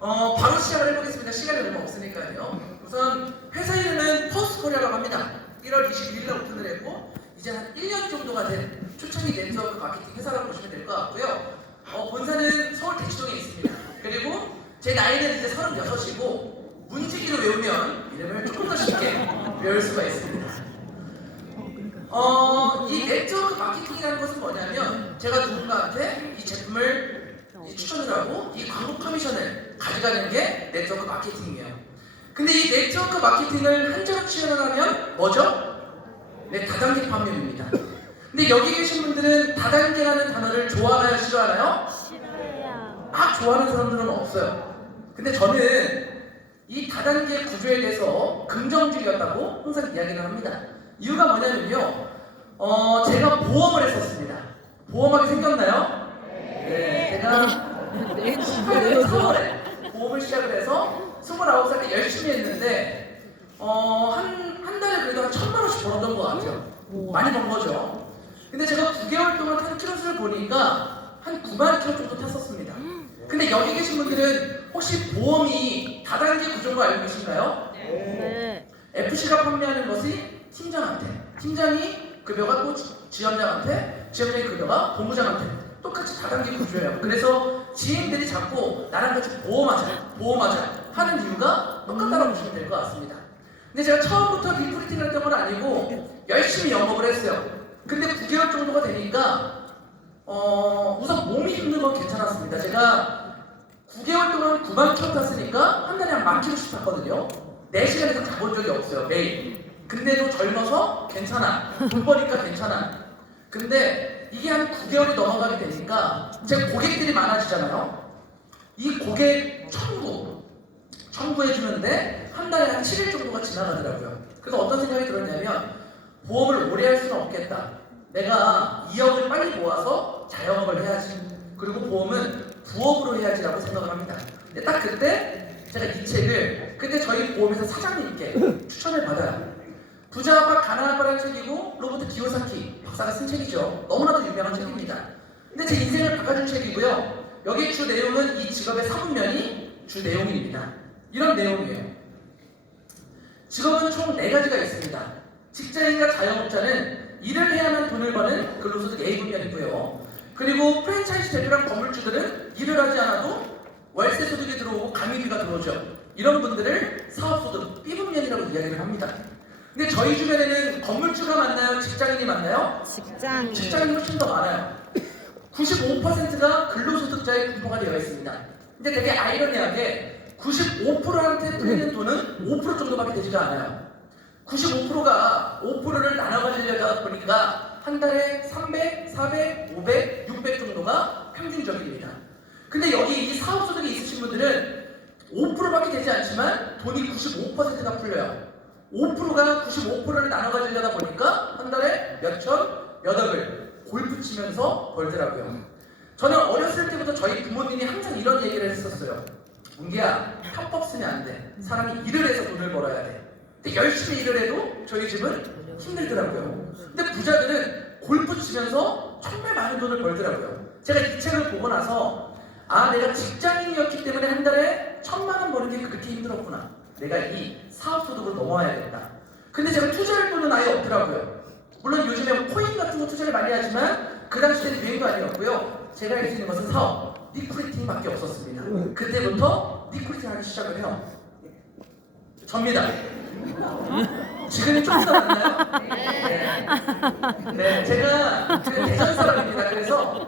바로 시작을 해보겠습니다. 시간이 얼마 없으니까요. 우선 회사 이름은 퍼스코리아라고 합니다. 1월 22일 날 오픈을 했고 이제 한 1년 정도가 된 초창기 네트워크 마케팅 회사라고 보시면 될 것 같고요. 본사는 서울 대치동에 있습니다. 그리고 제 나이는 이제 36이고 문지기로 외우면 이름을 조금 더 쉽게 외울 수가 있습니다. 이 네트워크 마케팅이라는 것은 뭐냐면 제가 누군가한테 이 제품을 추천을 하고 이 광고 커미션을 가져가는 게 네트워크 마케팅이에요. 근데 이 네트워크 마케팅을 한자로 표현을 하면 뭐죠? 네, 다단계 판매입니다. 근데 여기 계신 분들은 다단계라는 단어를 좋아하나요? 싫어하나요? 싫어요. 막 좋아하는 사람들은 없어요. 근데 저는 이 다단계 구조에 대해서 긍정적이었다고 항상 이야기를 합니다. 이유가 뭐냐면요. 제가 보험을 했었습니다. 보험하게 생겼나요? 네, 제가 18년 3월에 보험을 시작을 해서 29살 때 열심히 했는데 한 달에 그래도 한 1,000만 원씩 벌었던 것 같아요. 많이 번 거죠. 근데 제가 9개월 동안 탄 키로수를 보니까 한 9만 킬로 정도 탔었습니다. 근데 여기 계신 분들은 혹시 보험이 다단계 구조인 거 알고 계신가요? 네. FC가 판매하는 것이 팀장한테, 팀장이 급여가 또 지점장한테, 지점장의 급여가 본부장한테 똑같이 다단계 구조예요. 그래서 지인들이 자꾸 나랑 같이 보험하자 하는 이유가 똑같다고 보시면 될 것 같습니다. 근데 제가 처음부터 리프리팅을 했던 건 아니고 열심히 영업을 했어요. 근데 9개월 정도가 되니까 우선 몸이 힘든 건 괜찮았습니다. 제가 9개월 동안 9만 킬로 탔으니까 한 달에 한 10,000km씩 탔거든요. 4시간 이상 자본 적이 없어요, 매일. 근데도 젊어서 괜찮아. 돈 버니까 괜찮아. 근데 이게 한 9개월이 넘어가게 되니까 제 고객들이 많아지잖아요. 이 고객 청구해주는데 한 달에 한 7일 정도가 지나가더라고요. 그래서 어떤 생각이 들었냐면 보험을 오래 할 수는 없겠다. 내가 2억을 빨리 모아서 자영업을 해야지. 그리고 보험은 부업으로 해야지라고 생각을 합니다. 근데 딱 그때 제가 이 책을 그때 저희 보험회사 사장님께 추천을 받아요. 부자 아빠 가난한 아빠라는 책이고 로버트 기요사키 박사가 쓴 책이죠. 너무나도 유명한 책입니다. 근데 제 인생을 바꿔준 책이고요. 여기 주 내용은 이 직업의 3분면이 주 내용입니다. 이런 내용이에요. 직업은 총 4가지가 있습니다. 직장인과 자영업자는 일을 해야만 돈을 버는 근로소득 A분면이고요. 그리고 프랜차이즈 대표랑 건물주들은 일을 하지 않아도 월세 소득이 들어오고 가미비가 들어오죠. 이런 분들을 사업소득 B분면이라고 이야기를 합니다. 근데 저희 주변에는 건물주가 많나요? 직장인이 많나요? 직장인이 훨씬 더 많아요. 95%가 근로소득자의 분포가 되어 있습니다. 근데 되게 아이러니하게 95%한테 풀리는 돈은 5% 정도밖에 되지가 않아요. 95%가 5%를 나눠 가지려다 보니까 한 달에 300, 400, 500, 600 정도가 평균적입니다. 근데 여기 이 사업소득이 있으신 분들은 5%밖에 되지 않지만 돈이 95%가 풀려요. 5%가 95%를 나눠 가지려다 보니까 한 달에 몇천, 몇 억을 골프 치면서 벌더라고요. 저는 어렸을 때부터 저희 부모님이 항상 이런 얘기를 했었어요. 문기야, 편법 쓰면 안 돼. 사람이 일을 해서 돈을 벌어야 돼. 근데 열심히 일을 해도 저희 집은 힘들더라고요. 근데 부자들은 골프 치면서 정말 많은 돈을 벌더라고요. 제가 이 책을 보고 나서 내가 직장인이었기 때문에 한 달에 1,000만 원 버는 게 그렇게 힘들었구나. 내가 이 사업소득으로 넘어와야겠다. 근데 제가 투자할 돈은 아예 없더라고요. 물론 요즘에 코인 같은 거 투자를 많이 하지만 그 당시에는 유행도 아니었고요. 제가 할 수 있는 것은 사업, 리크루팅밖에 없었습니다. 그때부터 리크루팅 하기 시작을 해요. 접니다. 지금이 조금 더 낫나요? 네, 제가 대전 사람입니다. 그래서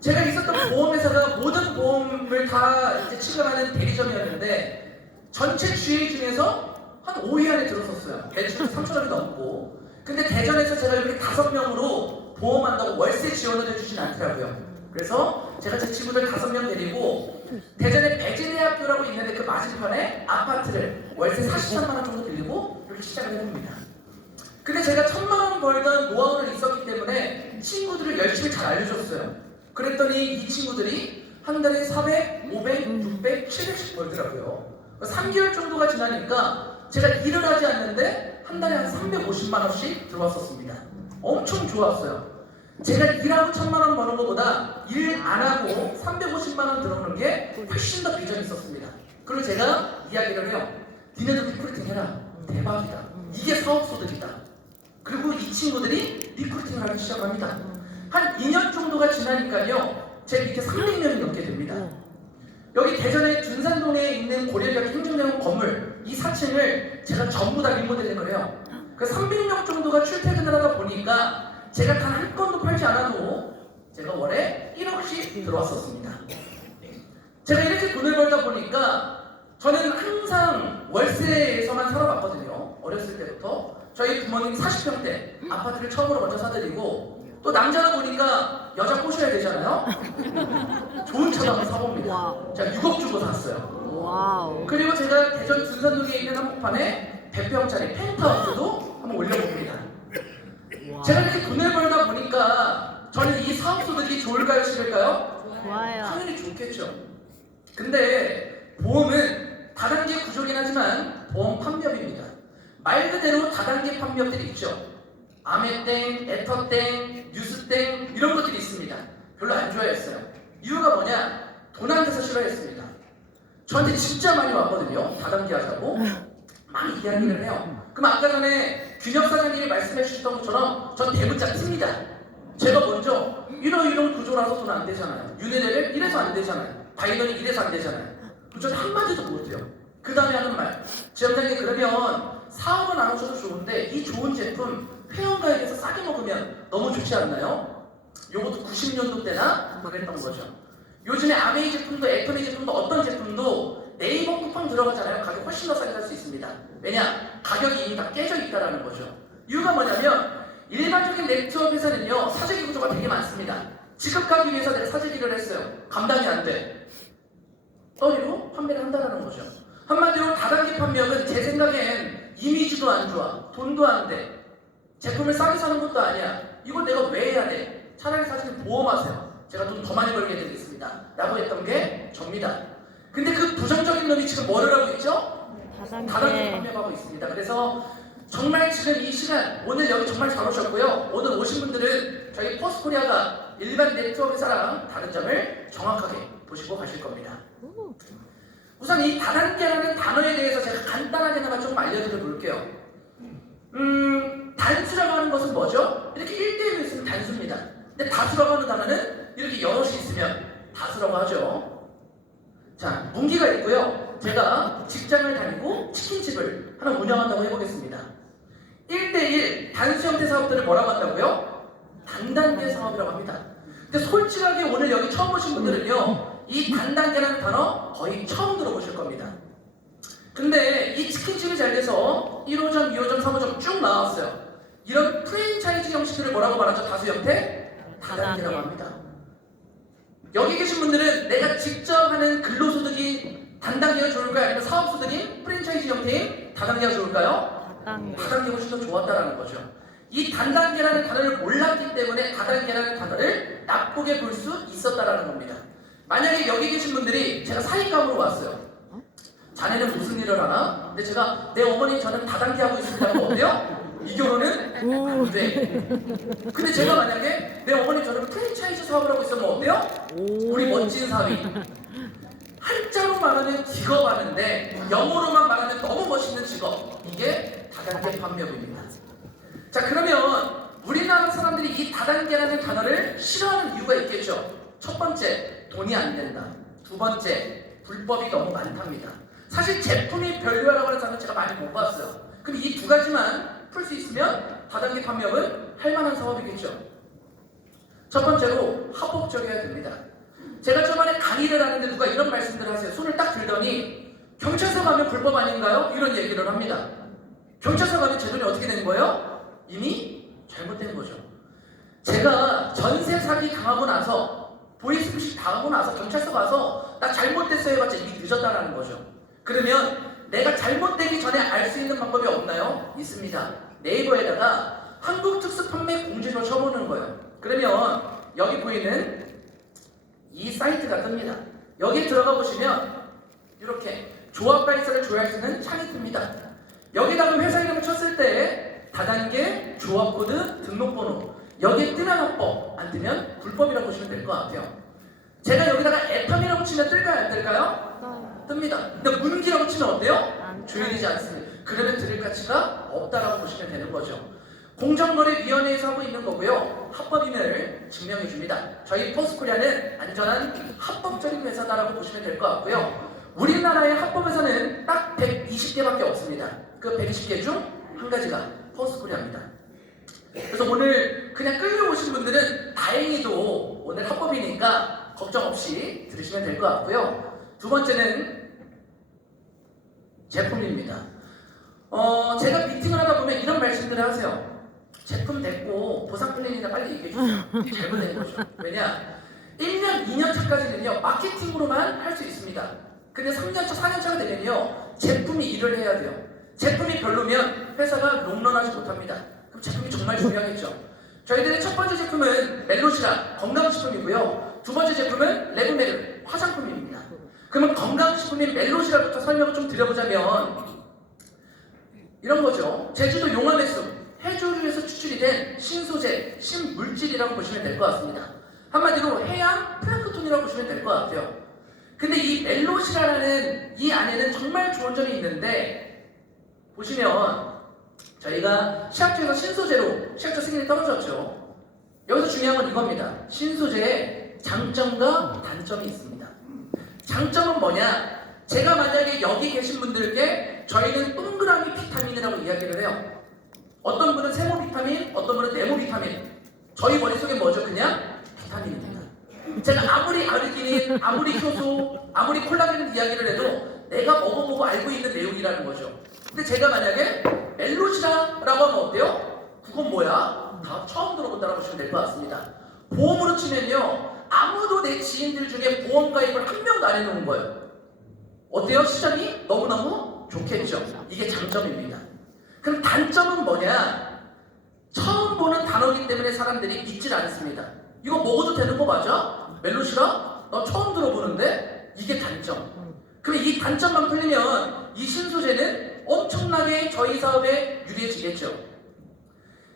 제가 있었던 보험회사가 모든 보험을 다 이제 취급하는 대리점이었는데 전체 GA 중에서 한 5위 안에 들었었어요. 매출이 3천억이 넘고. 근데 대전에서 제가 이렇게 5명으로 보험한다고 월세 지원을 해주진 않더라고요. 그래서 제가 제 친구들 5명 데리고 대전에 배재대학교라고 있는데 그 맞은편에 아파트를 월세 43만 원 정도 빌리고 이렇게 시작을 해봅니다. 근데 제가 1,000만 원 벌던 노하우를 있었기 때문에 친구들을 열심히 잘 알려줬어요. 그랬더니 이 친구들이 한 달에 400, 500, 600, 700씩 벌더라고요. 3개월 정도가 지나니까 제가 일을 하지 않는데 한 달에 한 350만 원씩 들어왔었습니다. 엄청 좋았어요. 제가 일하고 1,000만 원 버는 것보다 일 안 하고 350만 원 들어오는 게 훨씬 더 비전이 있었습니다. 그리고 제가 이야기를 해요. 니네도 리크루팅 해라. 대박이다. 이게 사업소득이다. 그리고 이 친구들이 리크루팅을 하기 시작합니다. 한 2년 정도가 지나니까요. 제 밑에 300명이 넘게 됩니다. 여기 대전의 둔산동에 있는 고려대학 행정대학원 건물 이 4층을 제가 전부 다 리모델링을 해요. 그 300명 정도가 출퇴근을 하다 보니까 제가 단 한 건도 팔지 않아도 제가 월에 1억씩 들어왔었습니다. 제가 이렇게 돈을 벌다 보니까 저는 항상 월세에서만 살아봤거든요. 어렸을 때부터 저희 부모님이 40평대 아파트를 처음으로 먼저 사드리고 또 남자다 보니까 여자 꼬셔야 되잖아요. 좋은 차도 한번 사봅니다. 와우. 제가 6억 주고 샀어요. 와우. 그리고 제가 대전 둔산동에 있는 한복판에 100평짜리 펜트하우스도 한번 올려봅니다. 제가 이렇게 돈을 벌다 보니까 저는 이 사업소득이 좋을까요, 싫을까요? 좋아요. 당연히 좋겠죠. 근데 보험은 다단계 구조긴 하지만 보험 판매업입니다. 말 그대로 다단계 판매업들이 있죠. 아메땡, 에터땡, 뉴스땡 이런 것들이 있습니다. 별로 안 좋아했어요. 이유가 뭐냐? 돈 안 돼서 싫어했습니다. 저한테 진짜 많이 왔거든요. 다단계 하자고. 막 이야기를 해요. 그럼 아까 전에 균혁 사장님이 말씀해 주셨던 것처럼 전 대문자 틉니다. 제가 먼저 이런 구조라서 돈 안 되잖아요. 유네레벨 이래서 안 되잖아요. 바이너리 이래서 안 되잖아요. 저는 한마디도 못해요. 그 다음에 하는 말. 지점장님 그러면 사업은 안 하셔도 좋은데 이 좋은 제품 회원가입해서 싸게 먹으면 너무 좋지 않나요? 요것도 90년도 때나 그랬던 거죠. 요즘에 아메이 제품도 애터미 제품도 어떤 제품도 네이버 쿠팡 들어가잖아요. 가격 훨씬 더 싸게 살 수 있습니다. 왜냐? 가격이 이미 다 깨져 있다는 거죠. 이유가 뭐냐면 일반적인 네트워크 회사는요. 사재기 구조가 되게 많습니다. 지급하기 위해서 내가 사재기를 했어요. 감당이 안 돼. 떠리로 판매를 한다는 거죠. 한마디로 다단계 판매업은 제 생각엔 이미지도 안 좋아. 돈도 안 돼. 제품을 싸게 사는 것도 아니야. 이걸 내가 왜 해야 돼? 차라리 사실 보험하세요. 제가 돈 더 많이 벌게 해드리겠습니다. 라고 했던 게 접니다. 근데 그 부정적인 놈이 지금 뭐를 하고 있죠? 다단계 판매하고 있습니다. 그래서 정말 지금 이 시간 오늘 여기 정말 잘 오셨고요. 오늘 오신 분들은 저희 퍼스코리아가 일반 네트워크 회사랑 다른 점을 정확하게 보시고 가실 겁니다. 우선 이 다단계라는 단어에 대해서 제가 간단하게나마 좀 알려드려 볼게요. 단수라고 하는 것은 뭐죠? 이렇게 1대1로 있으면 단수입니다. 근데 다수라고 하는 단어는 이렇게 여럿이 있으면 다수라고 하죠. 자, 문기가 있고요. 제가 직장을 다니고 치킨집을 하나 운영한다고 해보겠습니다. 1대1 단수 형태 사업들을 뭐라고 한다고요? 단단계 사업이라고 합니다. 근데 솔직하게 오늘 여기 처음 오신 분들은요, 이 단단계라는 단어 거의 처음 들어보실 겁니다. 근데 이 치킨집이 잘 돼서 1호점, 2호점, 3호점 쭉 나왔어요. 이런 프랜차이즈 형식들을 뭐라고 말하죠? 다수 형태? 다단계라고 합니다. 여기 계신 분들은 내가 직접 하는 근로소득이 단단계가 좋을까요? 아니면 사업소득이 프랜차이즈 형태인 다단계가 좋을까요? 다단계가 훨씬 더 좋았다는 거죠. 이 단단계라는 단어를 몰랐기 때문에 다단계라는 단어를 나쁘게 볼 수 있었다는 겁니다. 만약에 여기 계신 분들이 제가 사익감으로 왔어요. 자네는 무슨 일을 하나? 근데 제가 내 어머니 저는 다단계 하고 있습니다. 그럼 어때요? 이 결혼은 안 돼. 근데 제가 만약에 내 어머니 저는 프랜차이즈 사업을 하고 있으면 어때요? 우리 멋진 사위. 한자로 말하는 직업 하는데 영어로만 말하는 너무 멋있는 직업. 이게 다단계 판매업입니다. 자, 그러면 우리나라 사람들이 이 다단계라는 단어를 싫어하는 이유가 있겠죠. 첫 번째, 돈이 안 된다. 두 번째, 불법이 너무 많답니다. 사실 제품이 별로라고 하는 사람은 제가 많이 못 봤어요. 그럼 이 두 가지만 풀 수 있으면 다단계 판매업은 할 만한 사업이겠죠. 첫 번째로 합법적이어야 됩니다. 제가 저번에 강의를 하는데 누가 이런 말씀들을 하세요. 손을 딱 들더니 경찰서 가면 불법 아닌가요? 이런 얘기를 합니다. 경찰서 가면 제 돈이 어떻게 되는 거예요? 이미 잘못된 거죠. 제가 전세 사기 당하고 나서 보이스피싱 당하고 나서 경찰서 가서 나 잘못됐어요 해봤자 이미 늦었다는 거죠. 그러면 내가 잘못되기 전에 알 수 있는 방법이 없나요? 있습니다. 네이버에다가 한국특수판매 공지를 쳐보는 거예요. 그러면 여기 보이는 이 사이트가 뜹니다. 여기 들어가 보시면 이렇게 조합발사를 조회할 수 있는 창이 뜹니다. 여기다가 회사 이름을 쳤을 때 다단계 조합코드 등록번호 여기에 뜨면 합법, 안 뜨면 불법이라고 보시면 될 것 같아요. 제가 여기다가 애탐이라고 치면 뜰까요? 안 뜰까요? 뜹니다. 근데 문기라고 치면 어때요? 조율이지 않습니다. 그러면 들을 가치가 없다라고 보시면 되는 거죠. 공정거래위원회에서 하고 있는 거고요. 합법임을 증명해 줍니다. 저희 포스코리아는 안전한 합법적인 회사다라고 보시면 될 것 같고요. 우리나라의 합법회사는 딱 120개밖에 없습니다. 그 120개 중 한 가지가 포스코리아입니다. 그래서 오늘 그냥 끌려오신 분들은 다행히도 오늘 합법이니까 걱정 없이 들으시면 될 것 같고요. 두 번째는 제품입니다. 제가 미팅을 하다 보면 이런 말씀들을 하세요. 제품 됐고 보상 플랜이나 빨리 얘기해 주세요. 잘못된 거죠. 왜냐? 1년, 2년 차까지는요 마케팅으로만 할 수 있습니다. 근데 3년 차, 4년 차가 되면요 제품이 일을 해야 돼요. 제품이 별로면 회사가 롱런하지 못합니다. 그럼 제품이 정말 중요하겠죠. 저희들의 첫 번째 제품은 멜로시라 건강식품이고요. 두 번째 제품은 레브메르 화장품입니다. 그러면 건강식품인 멜로시라부터 설명을 좀 드려보자면 이런 거죠. 제주도 용암해수 해조류에서 추출이 된 신소재, 신물질이라고 보시면 될 것 같습니다. 한마디로 해양 플랑크톤이라고 보시면 될 것 같아요. 근데 이 멜로시라라는 이 안에는 정말 좋은 점이 있는데 보시면 저희가 시학주에서 신소재로 시학주 승인이 떨어졌죠. 여기서 중요한 건 이겁니다. 신소재에 장점과 단점이 있습니다. 장점은 뭐냐? 제가 만약에 여기 계신 분들께 저희는 동그라미 비타민이라고 이야기를 해요. 어떤 분은 세모 비타민, 어떤 분은 네모 비타민. 저희 머릿속에 뭐죠? 그냥 비타민입니다. 제가 아무리 아르기닌, 아무리 효소, 아무리 콜라겐 이야기를 해도 내가 먹어보고 알고 있는 내용이라는 거죠. 근데 제가 만약에 멜로시라라고 하면 어때요? 그건 뭐야? 다 처음 들어본다고 보시면 될 것 같습니다. 보험으로 치면요 아무도 내 지인들 중에 보험 가입을 한 명도 안 해놓은 거예요. 어때요? 시장이 너무너무 좋겠죠. 이게 장점입니다. 그럼 단점은 뭐냐? 처음 보는 단어이기 때문에 사람들이 믿질 않습니다. 이거 먹어도 되는 거 맞아? 멜로시라? 나 처음 들어보는데? 이게 단점. 그럼 이 단점만 풀리면 이 신소재는 엄청나게 저희 사업에 유리해지겠죠.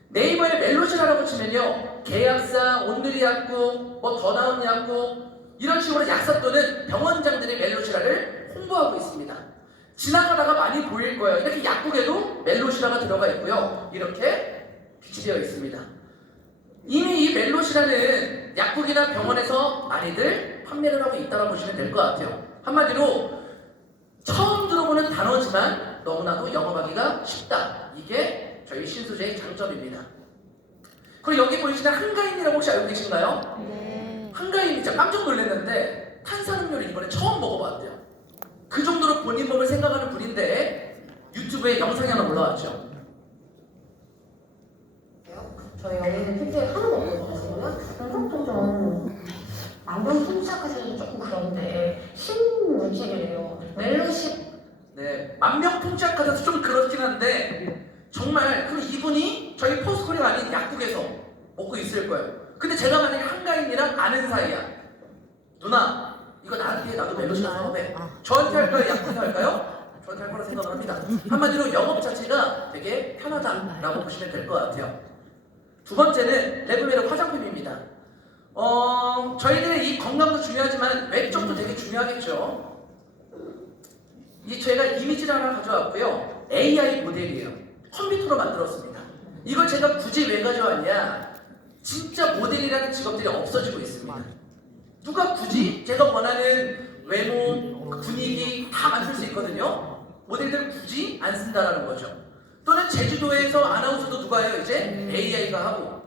네이버에 멜로시라라고 치면요 계약사, 온누리 약국, 뭐 더 나은 약국 이런 식으로 약사 또는 병원장들이 멜로시라를 홍보하고 있습니다. 지나가다가 많이 보일 거예요. 이렇게 약국에도 멜로시라가 들어가 있고요. 이렇게 비치되어 있습니다. 이미 이 멜로시라는 약국이나 병원에서 많이들 판매를 하고 있다고 보시면 될 것 같아요. 한마디로 처음 들어보는 단어지만 너무나도 영업하기가 쉽다. 이게 저희 신소재의 장점입니다. 그리고 여기 보이시는 한가인이라고 혹시 알고 계신가요? 네. 한가인이 진짜 깜짝 놀랐는데 탄산음료를 이번에 처음 먹어봤대요. 그 정도로 본인 몸을 생각하는 분인데 유튜브에 영상이 하나 올라왔죠. 저희 여기는 PPL 하나도 없는 것 같거든요. 이것도 좀 안경 풍착하셔도 조금 그런데 신물질이래요. 멜로시 네, 만명통치약하셔서 좀 그렇긴 한데 정말 그럼 이분이 저희 포스코리아 아닌 약국에서 먹고 있을 거예요. 근데 제가 만약에 한가인이랑 아는 사이야. 누나 이거 나한테 나도 멜로시라 사업해. 저한테 할까요? 약국에서 할까요? 저한테 할 거라 생각을 합니다. 한마디로 영업 자체가 되게 편하다라고 보시면 될 것 같아요. 두 번째는 레브메르 화장품입니다. 저희들의 이 건강도 중요하지만 외적도 되게 중요하겠죠. 저희가 이미지를 하나 가져왔고요. AI 모델이에요. 컴퓨터로 만들었습니다. 이걸 제가 굳이 왜 가져왔냐? 진짜 모델이라는 직업들이 없어지고 있습니다. 누가 굳이 제가 원하는 외모, 분위기 다 만들 수 있거든요. 모델들 굳이 안 쓴다라는 거죠. 또는 제주도에서 아나운서도 누가 해요? 이제 AI가 하고.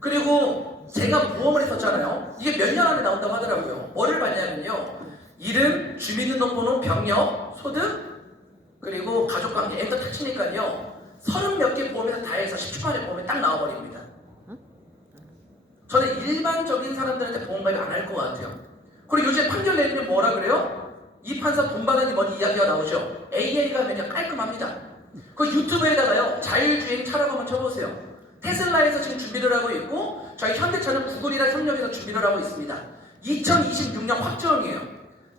그리고 제가 보험을 했었잖아요. 이게 몇 년 안에 나온다고 하더라고요. 뭐를 봤냐면요. 이름, 주민등록번호, 병력, 소득, 그리고 가족관계, 엔터 딱 치니까요. 30몇 개 보험에서 다 해서 10초 만에 보험에 딱 나와버립니다. 저는 일반적인 사람들한테 보험 가입 안 할 것 같아요. 그리고 요즘 판결 내리면 뭐라 그래요? 이 판사 돈 받으니 뭐니 이야기가 나오죠. AI가 그냥 깔끔합니다. 그 유튜브에다가요. 자율주행 차라고 한번 쳐보세요. 테슬라에서 지금 준비를 하고 있고 저희 현대차는 구글이랑 협력해서 준비를 하고 있습니다. 2026년 확정이에요.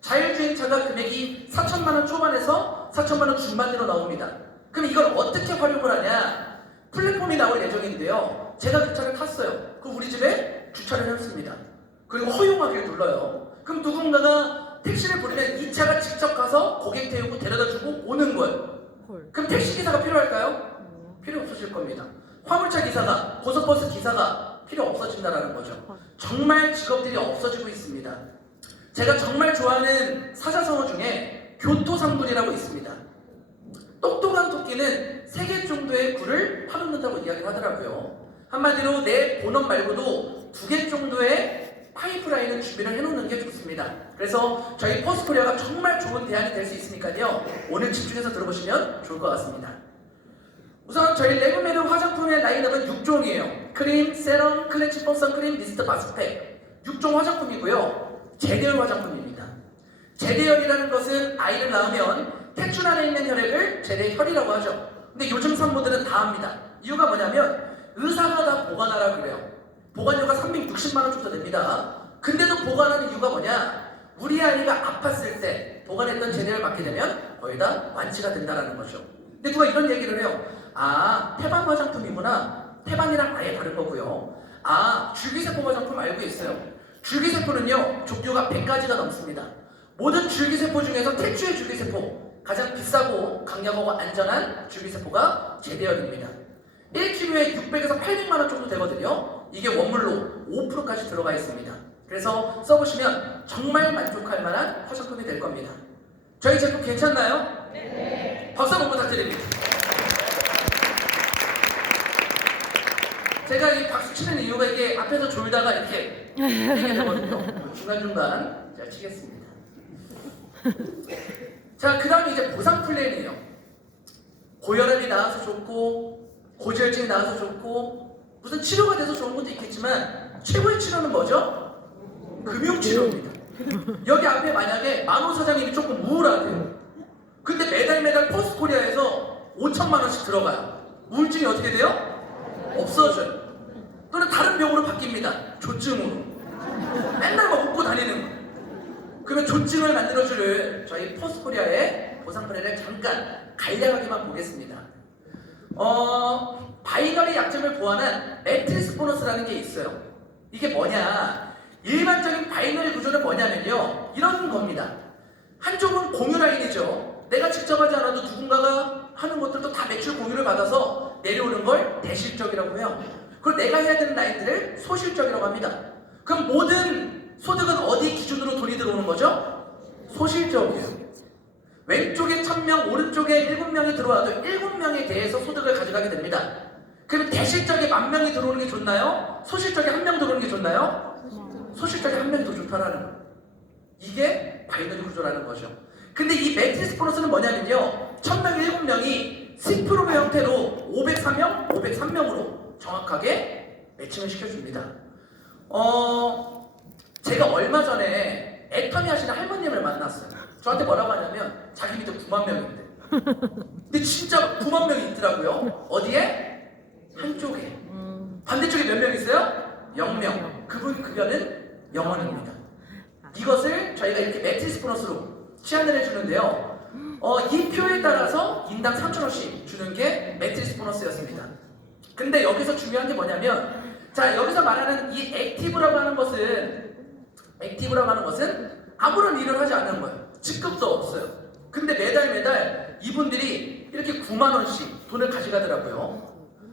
자율주행차가 금액이 4천만 원 초반에서 4천만 원 중반대로 나옵니다. 그럼 이걸 어떻게 활용을 하냐? 플랫폼이 나올 예정인데요. 제가 그 차를 탔어요. 그럼 우리 집에 주차를 해놓습니다. 그리고 허용하기를 눌러요. 그럼 누군가가 택시를 부르면 이 차가 직접 가서 고객 태우고 데려다주고 오는 거예요. 헐. 그럼 택시기사가 필요할까요? 필요 없어질 겁니다. 화물차 기사가, 고속버스 기사가 필요 없어진다는 거죠. 정말 직업들이 없어지고 있습니다. 제가 정말 좋아하는 사자성어 중에 교토상굴이라고 있습니다. 똑똑한 토끼는 3개 정도의 굴을 파놓는다고 이야기를 하더라고요. 한마디로 내 본업 말고도 2개 정도의 파이프라인을 준비를 해놓는 게 좋습니다. 그래서 저희 퍼스코리아가 정말 좋은 대안이 될 수 있으니까요. 오늘 집중해서 들어보시면 좋을 것 같습니다. 우선 저희 레브메르 화장품의 라인업은 6종이에요. 크림, 세럼, 클렌징 선크림, 미스트, 마스크팩 6종 화장품이고요. 제대열 화장품입니다. 제대열이라는 것은 아이를 낳으면 탯줄 안에 있는 혈액을 제대혈이라고 하죠. 근데 요즘 산모들은 다 합니다. 이유가 뭐냐면 의사가 다 보관하라 그래요. 보관료가 360만 원 정도 됩니다. 근데도 보관하는 이유가 뭐냐? 우리 아이가 아팠을 때 보관했던 제대를 맞게 되면 거의 다 완치가 된다는 거죠. 근데 누가 이런 얘기를 해요. 아, 태반 화장품이구나. 태반이랑 아예 다른 거고요. 아, 줄기세포 화장품 알고 있어요. 줄기세포는요, 종류가 100가지가 넘습니다. 모든 줄기세포 중에서 태초의 줄기세포, 가장 비싸고 강력하고 안전한 줄기세포가 제대열입니다. 1kg에 600에서 800만 원 정도 되거든요. 이게 원물로 5%까지 들어가 있습니다. 그래서 써보시면 정말 만족할 만한 화장품이 될 겁니다. 저희 제품 괜찮나요? 네. 박수 한번 부탁드립니다. 제가 이 박수 치는 이유가 이게 앞에서 졸다가 이렇게 되게 되거든요. 중간중간 제가 치겠습니다. 자, 그 다음에 이제 보상 플랜이에요. 고혈압이 나와서 좋고 고지혈증이 나와서 좋고 무슨 치료가 돼서 좋은 것도 있겠지만 최고의 치료는 뭐죠? 금융치료입니다. 여기 앞에 만약에 만호 사장님이 조금 우울하대요. 근데 매달 퍼스코리아에서 5천만 원씩 들어가요. 우울증이 어떻게 돼요? 없어져요. 또는 다른 병으로 바뀝니다. 조증으로. 맨날 막 웃고 다니는 거. 그러면 조증을 만들어줄 저희 퍼스코리아의 보상 플랜을 잠깐 간략하게만 보겠습니다. 바이너리 약점을 보완한 매트리스 보너스라는 게 있어요. 이게 뭐냐? 일반적인 바이너리 구조는 뭐냐면요, 이런 겁니다. 한쪽은 공유 라인이죠. 내가 직접 하지 않아도 누군가가 하는 것들도 다 매출 공유를 받아서 내려오는 걸 대실적이라고 해요. 그리고 내가 해야 되는 라인들을 소실적이라고 합니다. 그럼 모든 소득은 어디 기준으로 돈이 들어오는 거죠? 소실적이에요. 왼쪽에 1000명, 오른쪽에 7명이 들어와도 7명에 대해서 소득을 가져가게 됩니다. 그럼 대실적에 10,000명이 들어오는 게 좋나요? 소실적에 1명 들어오는 게 좋나요? 소실적에 1명이 더 좋다라는 거예요. 이게 바이너리 구조라는 거죠. 근데 이 매트리스 보너스는 뭐냐면요, 1000명, 7명이 10%의 형태로 503명, 503명으로 정확하게 매칭을 시켜줍니다. 제가 얼마 전에 애터미 하시는 할머님을 만났어요. 저한테 뭐라고 하냐면 자기 밑에 9만 명인데. 근데 진짜 9만 명이 있더라고요. 어디에? 한쪽에. 반대쪽에 몇 명 있어요? 0명. 그분은 영원입니다. 이것을 저희가 이렇게 매트리스 보너스로 치환을 해주는데요. 이 표에 따라서 인당 3,000원씩 주는 게 매트리스 보너스였습니다. 근데 여기서 중요한 게 뭐냐면, 자, 여기서 말하는 이 액티브라고 하는 것은 아무런 일을 하지 않는 거예요. 직급도 없어요. 근데 매달 이분들이 이렇게 9만 원씩 돈을 가져가더라고요.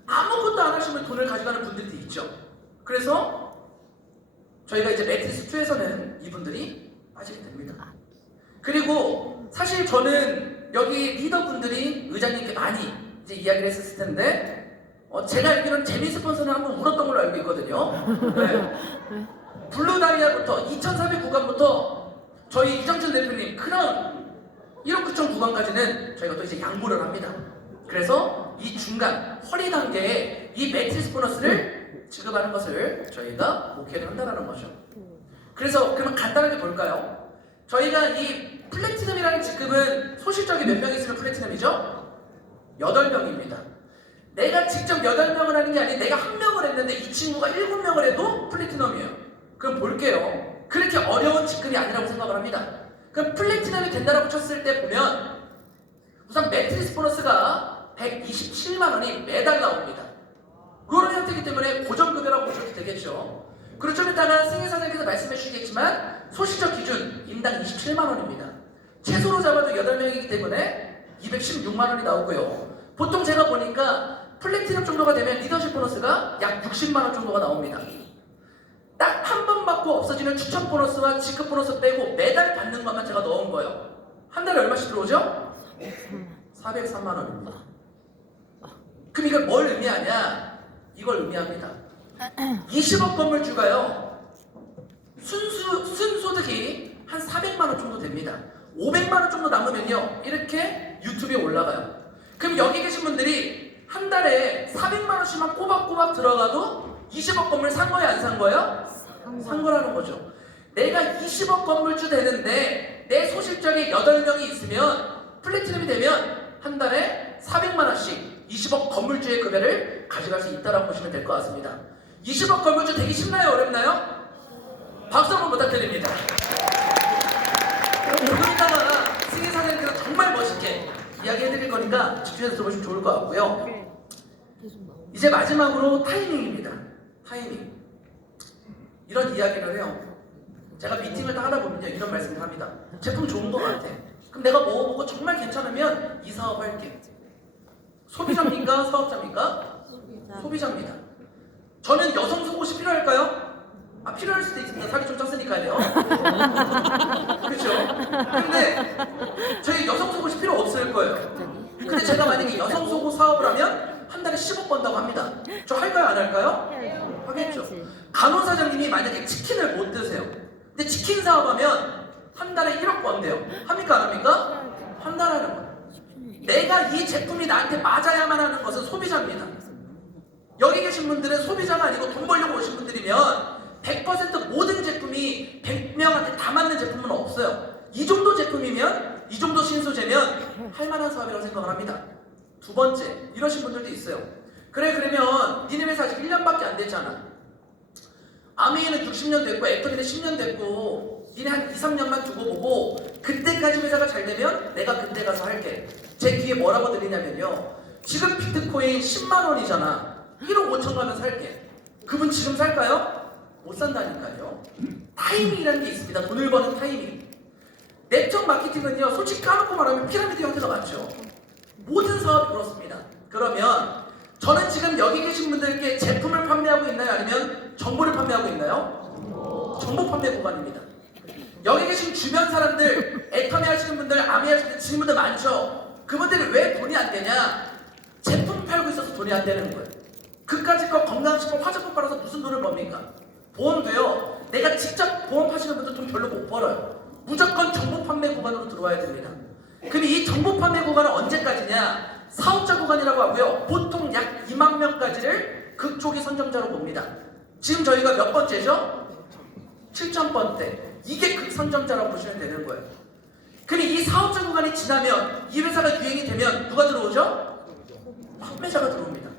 아무것도 안 하시면 돈을 가져가는 분들도 있죠. 그래서 저희가 이제 매트리스 2에서는 이분들이 빠지게 됩니다. 그리고 사실 저는 여기 리더분들이 의장님께 많이 이제 이야기를 했었을 텐데, 제가 알기로는 재미 스폰서는 한번 울었던 걸로 알고 있거든요. 네. 블루다이아부터 2400 구간부터 저희 이정준 대표님 크라운 1억 9천 구간까지는 저희가 또 이제 양보를 합니다. 그래서 이 중간 허리 단계에 이 매트리스 보너스를 지급하는 것을 저희가 목회를 한다는 거죠. 그래서 그러면 간단하게 볼까요? 저희가 이 플래티넘이라는 직급은 소실적이 몇 명 있으면 플래티넘이죠? 8명입니다. 내가 직접 8명을 하는 게 아니라 내가 1명을 했는데 이 친구가 7명을 해도 플래티넘이에요. 그럼 볼게요. 그렇게 어려운 직급이 아니라고 생각을 합니다. 그럼 플래티넘이 된다라고 쳤을 때 보면 우선 매트리스 보너스가 127만 원이 매달 나옵니다. 그런 형태이기 때문에 고정급여라고 보셔도 되겠죠. 그리고 좀 이따가 승인 사장님께서 말씀해 주시겠지만 소시적 기준 인당 27만 원입니다. 최소로 잡아도 8명이기 때문에 216만 원이 나오고요. 보통 제가 보니까 플래티넘 정도가 되면 리더십 보너스가 약 60만 원 정도가 나옵니다. 딱 한 번 받고 없어지는 추천 보너스와 지급 보너스 빼고 매달 받는 것만 제가 넣은 거예요. 한 달에 얼마씩 들어오죠? 403만 원입니다. 그럼 이걸 뭘 의미하냐? 이걸 의미합니다. 20억 건물주가요. 순소득이 한 400만 원 정도 됩니다. 500만 원 정도 남으면요. 이렇게 유튜브에 올라가요. 그럼 여기 계신 분들이 한 달에 400만 원씩만 꼬박꼬박 들어가도 20억 건물 산 거예요? 안 산 거예요? 산 거라는 거죠. 내가 20억 건물주 되는데 내 소실적에 8명이 있으면 플래티넘이 되면 한 달에 400만 원씩 20억 건물주의 급여를 가져갈 수 있다고 보시면 될 것 같습니다. 20억 건물주 되기 쉽나요? 어렵나요? 박수 한번 부탁드립니다. 조금 이따가 승인 사장님께서 정말 멋있게 이야기해 드릴 거니까 집중해서 들어보시면 좋을 것 같고요. 이제 마지막으로 타이밍입니다. 타이밍. 이런 이야기를 해요. 제가 미팅을 다 하다 보면요. 이런 말씀을 합니다. 제품 좋은 것 같아. 그럼 내가 먹어보고 정말 괜찮으면 이 사업 할게. 소비자입니까? 사업자입니까? 소비자입니다. 저는 여성 속옷이 필요할까요? 필요할 수도 있습니다. 살이 좀 쪘으니까요. 그렇죠? 근데 저희 여성 속옷이 필요 없을 거예요. 근데 제가 만약에 여성 속옷 사업을 하면 한 달에 10억 번다고 합니다. 저 할까요? 안 할까요? 하겠죠. 간호사장님이 만약에 치킨을 못 드세요. 근데 치킨 사업하면 한 달에 1억 번대요. 합니까? 안 합니까? 한다라는 거예요. 내가 이 제품이 나한테 맞아야만 하는 것은 소비자입니다. 여기 계신 분들은 소비자가 아니고 돈 벌려고 오신 분들이면 100% 모든 제품이 100명한테 다 맞는 제품은 없어요. 이 정도 제품이면, 이 정도 신소재면 할만한 사업이라고 생각을 합니다. 두 번째, 이러신 분들도 있어요. 그래, 그러면 니네 회사 아직 1년밖에 안 됐잖아. 아메이는 60년 됐고 애터리는 10년 됐고 니네 한 2, 3년만 두고 보고 그때까지 회사가 잘 되면 내가 그때 가서 할게. 제 귀에 뭐라고 들리냐면요. 지금 비트코인 10만 원이잖아. 1억 5천 가면 살게. 그분 지금 살까요? 못 산다니까요. 타이밍이라는 게 있습니다. 돈을 버는 타이밍. 네트워크 마케팅은요. 솔직히 까놓고 말하면 피라미드 형태가 맞죠. 모든 사업이 그렇습니다. 그러면 저는 지금 여기 계신 분들께 제품을 판매하고 있나요? 아니면 정보를 판매하고 있나요? 정보 판매 구간입니다. 여기 계신 주변 사람들, 애터미 하시는 분들, 아미 하시는 질문들 많죠? 그분들이 왜 돈이 안 되냐? 제품 팔고 있어서 돈이 안 되는 거예요. 그까짓 거 건강식품, 화장품 팔아서 무슨 돈을 법니까? 보험도요. 내가 직접 보험 파시는 분들 돈 별로 못 벌어요. 무조건 정보 판매 구간으로 들어와야 됩니다. 그럼 이 정보 판매 구간은 언제까지냐? 사업자 구간이라고 하고요. 보통 약 2만 명까지를 그쪽이 선점자로 봅니다. 지금 저희가 몇 번째죠? 7,000번대. 이게 극선점자라고 보시면 되는 거예요. 그럼 이 사업자 구간이 지나면 이 회사가 유행이 되면 누가 들어오죠? 판매자가 들어옵니다.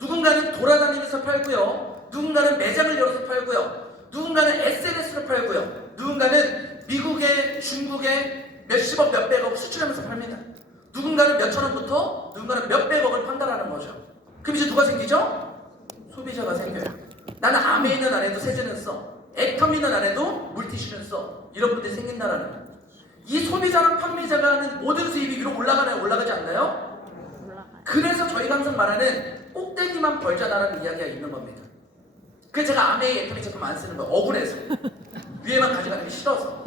누군가는 돌아다니면서 팔고요. 누군가는 매장을 열어서 팔고요. 누군가는 SNS로 팔고요. 누군가는 미국에, 중국에 몇십억, 몇백억 수출하면서 팝니다. 누군가는 몇천 원부터 누군가는 몇백억을 판다라는 거죠. 그럼 이제 누가 생기죠? 소비자가 생겨요. 나는 아메이는 안 해도 세제는 써. 애터미는 안 해도 물티슈는 써. 이런 분들이 생긴다라는 거예요. 이 소비자랑 판매자가 하는 모든 수입이 위로 올라가나요? 올라가지 않나요? 그래서 저희가 항상 말하는 꼭대기만 벌자라는 이야기가 있는 겁니다. 그래서 제가 아메이 애터미 제품 안 쓰는 거예요. 억울해서. 위에만 가져가는 게 싫어서.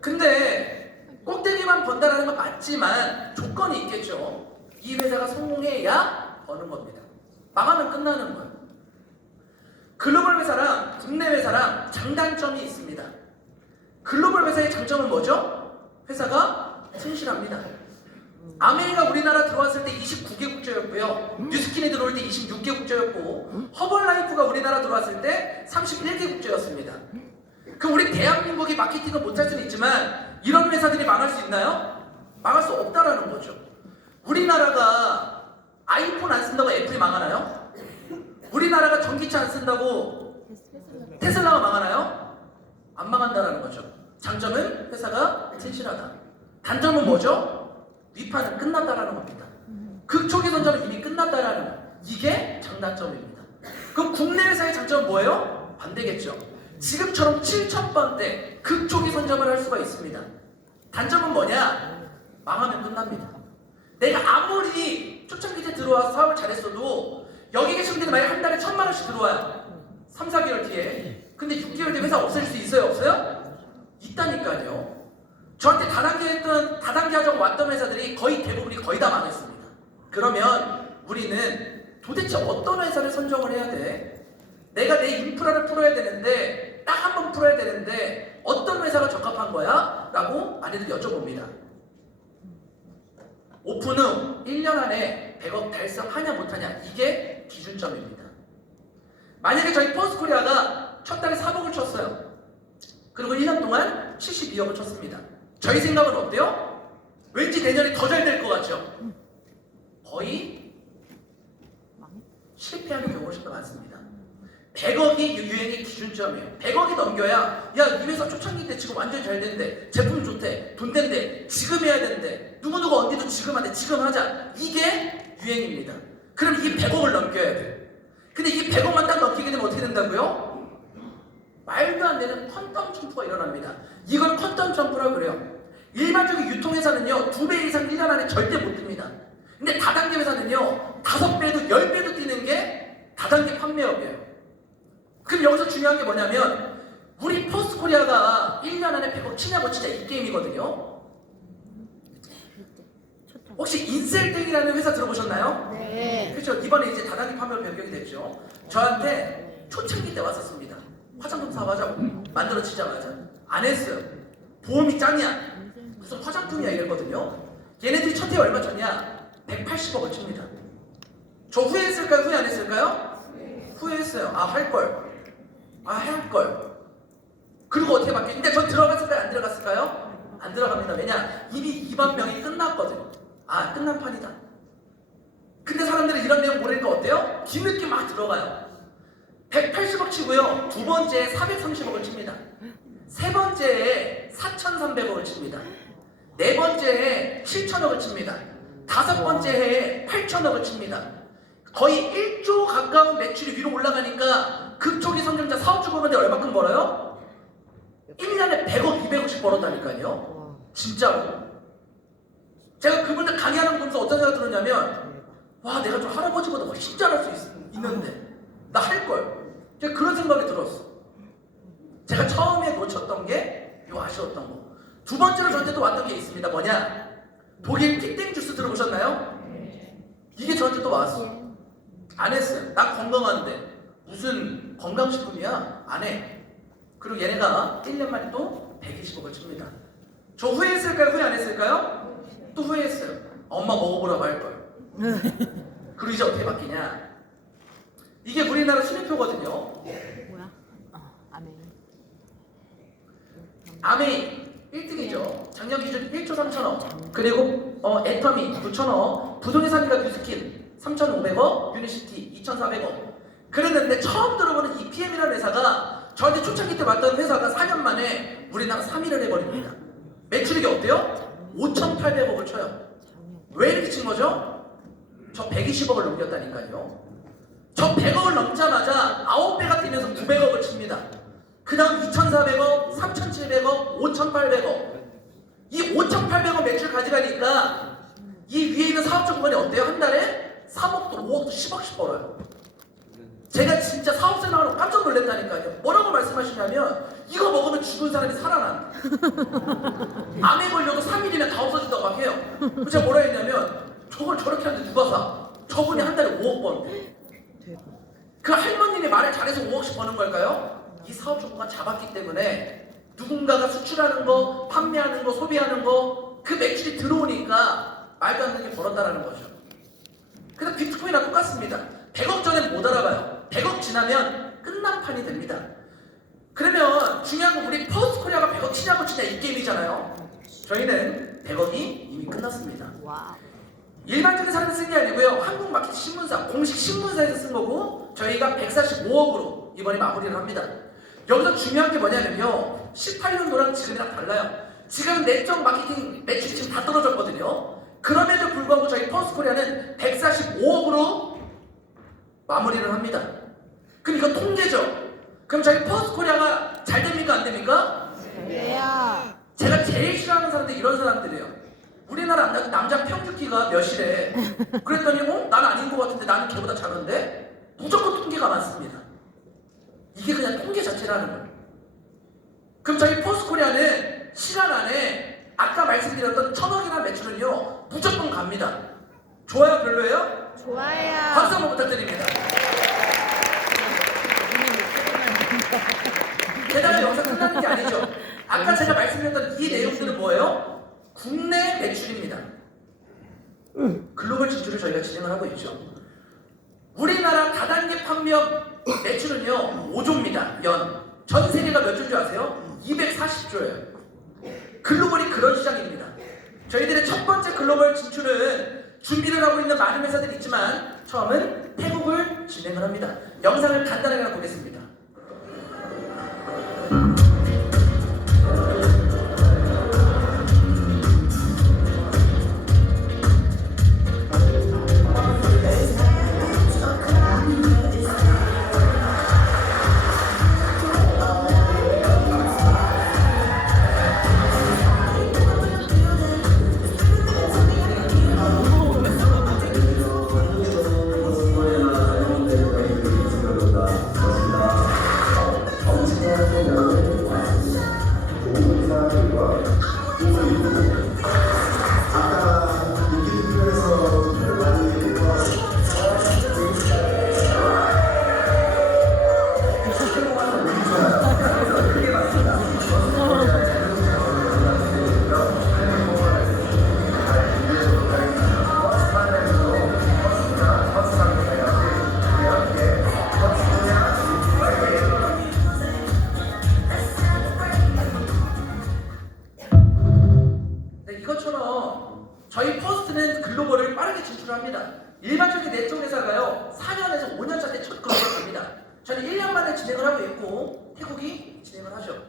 근데 꼭대기만 번다라는 건 맞지만 조건이 있겠죠. 이 회사가 성공해야 버는 겁니다. 망하면 끝나는 거예요. 글로벌 회사랑 국내 회사랑 장단점이 있습니다. 글로벌 회사의 장점은 뭐죠? 회사가 튼실합니다. 아메이가 우리나라 들어왔을 때 29개 국제였고요. 뉴스킨이 들어올 때 26개 국제였고 허벌라이프가 우리나라 들어왔을 때 31개 국제였습니다. 그럼 우리 대한민국이 마케팅을 못할 수는 있지만 이런 회사들이 망할 수 있나요? 망할 수 없다라는 거죠. 우리나라가 아이폰 안 쓴다고 애플이 망하나요? 우리나라가 전기차 안 쓴다고 테슬라가 망하나요? 안 망한다라는 거죠. 장점은 회사가 튼실하다. 단점은 뭐죠? 위판은 끝났다라는 겁니다. 극초기 선점은 이미 끝났다. 끝났다라는 거. 이게 장단점입니다. 그럼 국내 회사의 장점은 뭐예요? 반대겠죠. 지금처럼 7,000번대 극초기 선점을 할 수가 있습니다. 단점은 뭐냐? 망하면 끝납니다. 내가 아무리 초창기 때 들어와서 사업을 잘했어도 여기 계신 분들이 만약 한 달에 1,000만 원씩 들어와요. 3, 4개월 뒤에. 근데 6개월 뒤에 회사 없어질 수 있어요? 없어요? 있다니까요. 저한테 다단계 하자고 왔던 회사들이 거의 대부분이 거의 다 망했습니다. 그러면 우리는 도대체 어떤 회사를 선정을 해야 돼? 내가 내 인프라를 풀어야 되는데 딱 한 번 풀어야 되는데 어떤 회사가 적합한 거야? 라고 많이들 여쭤봅니다. 오픈 후 1년 안에 100억 달성하냐 못하냐 이게 기준점입니다. 만약에 저희 퍼스트코리아가 첫 달에 4억을 쳤어요. 그리고 1년 동안 72억을 쳤습니다. 저희 생각은 어때요? 왠지 내년에 더 잘 될 것 같죠? 거의 실패하는 경우가 훨씬 더 많습니다. 100억이 유행의 기준점이에요. 100억이 넘겨야 야, 이 회사 초창기 때 지금 완전히 잘 된대. 제품 좋대. 돈 된대. 지금 해야 된대. 누구누구 언니도 지금 하대. 지금 하자. 이게 유행입니다. 그럼 이 100억을 넘겨야 돼. 근데 이 100억만 딱 넘기게 되면 어떻게 된다고요? 말도 안 되는 퀀텀 점프가 일어납니다. 이걸 퀀텀 점프라고 그래요. 일반적인 유통회사는요 2배 이상 1년 안에 절대 못 뜹니다. 근데 다단계 회사는요 5배도 10배도 뛰는 게 다단계 판매업이에요. 그럼 여기서 중요한 게 뭐냐면 우리 포스트코리아가 1년 안에 100억 치냐고 진짜 이 게임이거든요. 혹시 인셀땡이라는 회사 들어보셨나요? 네. 그렇죠. 이번에 이제 다단계 판매업 변경이 됐죠. 저한테 초창기 때 왔었습니다. 화장품 사가자고 만들어지자마자 안 했어요. 보험이 짱이야. 무슨 화장품이야 이랬거든요. 얘네들이 첫 해 얼마 쳤냐? 180억을 칩니다. 저 후회했을까요? 후회 안 했을까요? 후회했어요. 아 할걸. 아 할걸. 그리고 어떻게 바뀌었는데 전 들어갔을까요? 안 들어갔을까요? 안 들어갑니다. 왜냐? 이미 2만 명이 끝났거든요. 아 끝난 판이다. 근데 사람들이 이런 내용 모르니까 어때요? 뒤늦게 막 들어가요. 180억 치고요. 두 번째에 430억을 칩니다. 세 번째에 4,300억을 칩니다. 네 번째에 7,000억을 칩니다. 다섯 번째 해에 8,000억을 칩니다. 거의 1조 가까운 매출이 위로 올라가니까 극초기 성장자 사업주 보는데 얼마큼 벌어요? 1년에 100억, 200억씩 벌었다니까요. 진짜로. 제가 그분들 강의하는 거 보면서 어떤 생각 들었냐면 와 내가 좀 할아버지보다 훨씬 잘할 수 있는데 나 할걸. 제가 그런 생각이 들었어. 제가 처음에 놓쳤던 게 요 아쉬웠던 거. 두 번째로 저한테 또 왔던 게 있습니다. 뭐냐? 독일 킥땡 주스 들어보셨나요? 이게 저한테 또 왔어. 안 했어요. 나 건강한데 무슨 건강식품이야? 안 해. 그리고 얘네가 1년 만에 또 120억을 칩니다. 저 후회했을까요? 후회 안 했을까요? 또 후회했어요. 엄마 먹어보라고 할걸. 그리고 이제 어떻게 바뀌냐? 이게 우리나라 순위표거든요. 뭐야? 아멘. 아메이 1등이죠. 작년 기준 1조 3천억. 그리고 애터미 9천억. 부동산이가 뉴스킨 3,500억. 유니시티 2,400억. 그랬는데 처음 들어보는 EPM이라는 회사가 저한테 초창기 때 왔던 회사가 4년 만에 우리나라 3위를 해버립니다. 매출액이 어때요? 5,800억을 쳐요. 왜 이렇게 친 거죠? 저 120억을 넘겼다니까요. 저 100억을 넘자마자 9배가 뛰면서 900억을 칩니다. 그 다음 2,400억, 3,700억, 5,800억. 이 5,800억 매출 가져가니까 이 위에 있는 사업자 구간이 어때요? 한 달에 3억도 5억도 10억씩 벌어요. 제가 진짜 사업생 나가고 깜짝 놀랐다니까요. 뭐라고 말씀하시냐면 이거 먹으면 죽은 사람이 살아난다. 암에 걸려도 3일이면 다 없어진다고 막 해요. 그래서 제가 뭐라 했냐면 저걸 저렇게 하는데 누가 사? 저분이 한 달에 5억 버는데. 그 할머님이 말을 잘해서 5억씩 버는 걸까요? 이 사업 조건가 잡았기 때문에 누군가가 수출하는 거, 판매하는 거, 소비하는 거 그 매출이 들어오니까 말도 안 되는 게 벌었다라는 거죠. 그래서 비트코인이랑 똑같습니다. 100억 전엔 못 알아봐요. 100억 지나면 끝난 판이 됩니다. 그러면 중요한 건 우리 퍼스트코리아가 100억 치냐고 치냐 이 게임이잖아요. 저희는 100억이 이미 끝났습니다. 와우. 일반적인 사람이 쓴 게 아니고요. 한국마켓 신문사, 공식 신문사에서 쓴 거고 저희가 145억으로 이번에 마무리를 합니다. 여기서 중요한 게 뭐냐면요. 18년도랑 지금이랑 달라요. 지금 내적 마케팅 매출이 지금 다 떨어졌거든요. 그럼에도 불구하고 저희 퍼스코리아는 145억으로 마무리를 합니다. 그럼 이거 통계죠. 그럼 저희 퍼스코리아가 잘 됩니까 안 됩니까? 돼요. 제가 제일 싫어하는 사람들이 이런 사람들이에요. 우리나라 남자 평균 키가 몇이래. 그랬더니 난 아닌 것 같은데 나는 걔보다 작은데? 무조건 통계가 많습니다. 이게 그냥 통계 자체라는 거예요. 그럼 저희 퍼스코리아는 시간 안에 아까 말씀드렸던 1,000억이나 매출은요 무조건 갑니다. 좋아요 별로예요? 좋아요. 박수 한번 부탁드립니다. 게다가 여기서 끝나는 게 아니죠. 아까 제가 말씀드렸던 이 내용들은 뭐예요? 국내 매출입니다. 글로벌 진출을 저희가 진행을 하고 있죠. 우리나라 다단계 판매 매출은요 5조입니다. 연. 전 세계가 몇 조인지 아세요? 240조예요. 글로벌이 그런 시장입니다. 저희들의 첫 번째 글로벌 진출은 준비를 하고 있는 많은 회사들이 있지만 처음은 태국을 진행을 합니다. 영상을 간단하게 하나 보겠습니다. 이것처럼 저희 퍼스트는 글로벌을 빠르게 진출합니다. 일반적인 네트워크 회사가요 4년에서 5년짜리 첫 글로벌을 갑니다. 저는 1년 만에 진행을 하고 있고 태국이 진행을 하죠.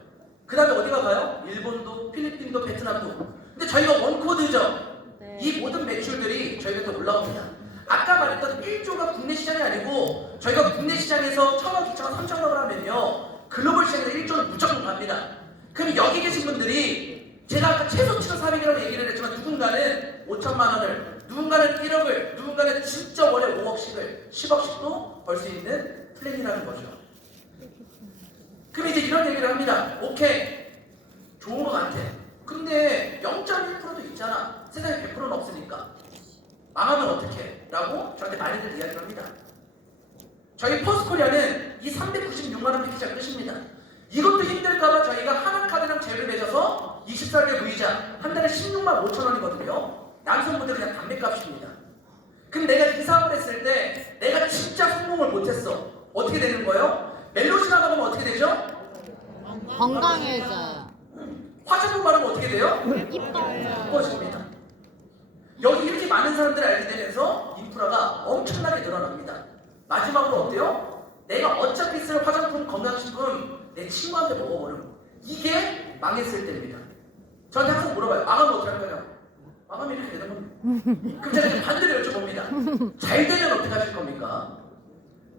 그 다음에 어디가 가요? 일본도, 필리핀도, 베트남도. 근데 저희가 원코드죠. 네. 이 모든 매출들이 저희한테 올라옵니다. 아까 말했던 1조가 국내 시장이 아니고 저희가 국내 시장에서 1,000억, 2,000억, 3,000억을 하면요 글로벌 시장에서 1조는 무조건 갑니다. 그럼 여기 계신 분들이 제가 아까 최소치는 400이라고 얘기를 했지만 누군가는 5천만 원을, 누군가는 1억을, 누군가는 진짜 월에 5억씩을, 10억씩도 벌 수 있는 플랜이라는 거죠. 그럼 이제 이런 얘기를 합니다. 오케이, 좋은 것 같아. 근데 0.1%도 있잖아. 세상에 100%는 없으니까. 망하면 어떡해? 라고 저한테 많이들 이야기를 합니다. 저희 퍼스코리아는 이 396만 원 패키지가 끝입니다. 이것도 힘들까봐 저희가 하나카드랑 제를 맺어서 24개월 무이자 한 달에 16만 5천 원이거든요. 남성분들 그냥 담배값입니다. 그럼 내가 이 사업을 했을 때 내가 진짜 성공을 못했어. 어떻게 되는 거예요? 멜로시나 먹으면 어떻게 되죠? 건강해져요. 화장품 바르면 어떻게 돼요? 이뻐져요. 이뻐집니다. 여기 이렇게 많은 사람들을 알게 되면서 인프라가 엄청나게 늘어납니다. 마지막으로 어때요? 내가 어차피 쓸 화장품, 건강식품 내 친구한테 먹어버리면 이게 망했을 때입니다. 저한테 항상 물어봐요. 망하면 어떻게 할 거냐? 망하면 이렇게 되는 겁니다. 그럼 제가 지금 반대로 여쭤봅니다. 잘 되면 어떻게 하실 겁니까?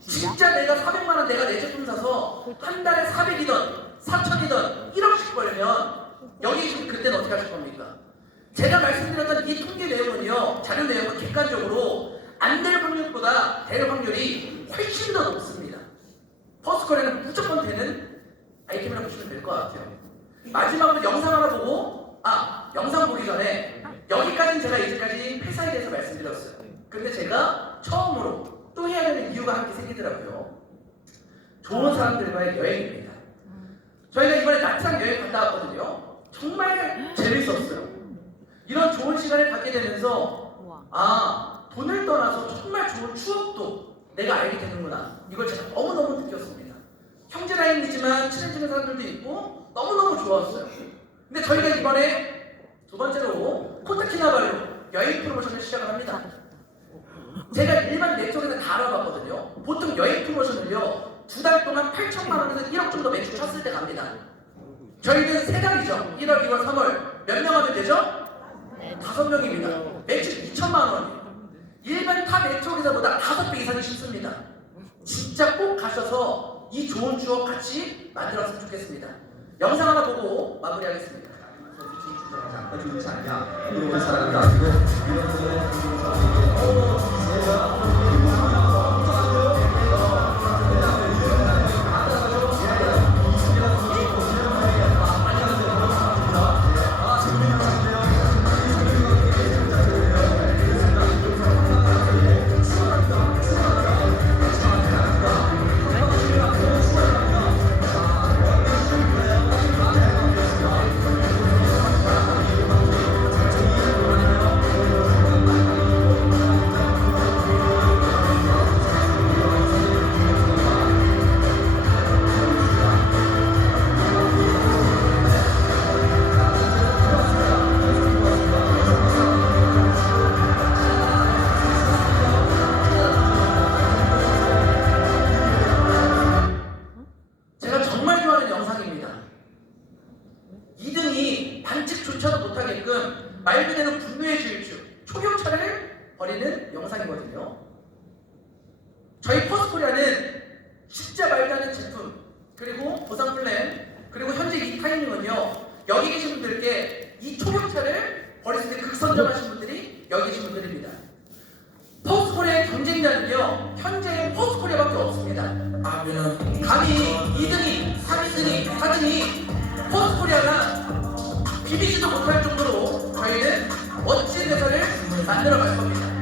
진짜 내가 400만 원 내가 내 제품 사서 한 달에 400이든 4천이든 1억씩 벌면 여기 지금 그때는 어떻게 하실 겁니까? 제가 말씀드렸던 이 통계 내용은요, 자료 내용은 객관적으로 안 될 확률보다 될 확률이 훨씬 더 높습니다. 퍼스코리아는 무조건 되는 아이템이라고 보시면 될 것 같아요. 마지막으로 영상 하나 보고, 영상 보기 전에 여기까지는 제가 이제까지 회사에 대해서 말씀드렸어요. 근데 제가 처음으로 또 해야 되는 이유가 함께 생기더라고요. 좋은 사람들과의 여행입니다. 저희가 이번에 나트랑 여행 갔다 왔거든요. 정말 재밌었어요. 이런 좋은 시간을 갖게 되면서 돈을 떠나서 정말 좋은 추억도 내가 알게 되는구나. 이걸 제가 너무너무 느꼈습니다. 형제 라인이지만 친해지는 사람들도 있고 너무너무 좋았어요. 근데 저희가 이번에 두 번째로 코타키나발루 여행 프로모션을 시작을 합니다. 제가 일반 네트워크에서 다 알아봤거든요. 보통 여행 프로모션을요 2달 동안 8천만 원에서 1억 정도 매출 쳤을 때 갑니다. 저희는 3달이죠. 1월, 2월, 3월 몇 명 하면 되죠? 5명입니다. 매출 2천만 원이에요. 일반 타 네트워크 기사보다 5배 이상이 쉽습니다. 진짜 꼭 가셔서 이 좋은 추억 같이 만들었으면 좋겠습니다. 영상 하나 보고 마무리하겠습니다. 좋지 않냐? 우리 사랑한다. 제가 정말 좋아하는 영상입니다. 2등이 반칙조차도 못하게끔 말 그대로 분노의 질주, 초경차를 벌이는 영상이거든요. 저희 퍼스코리아는 진짜 말도 안 되는 제품, 그리고 보상 플랜, 그리고 현재 이 타이밍은요, 여기 계신 분들께 이 초경차를 벌였을 때 극선점하신 분들이 여기 계신 분들입니다. 퍼스코리아의 경쟁자는요, 현재 퍼스코리아밖에 없습니다. 감히 2등이, 3등이, 4등이 퍼스코리아가 비비지도 못할 정도로 저희는 멋진 회사를 만들어 갈 겁니다.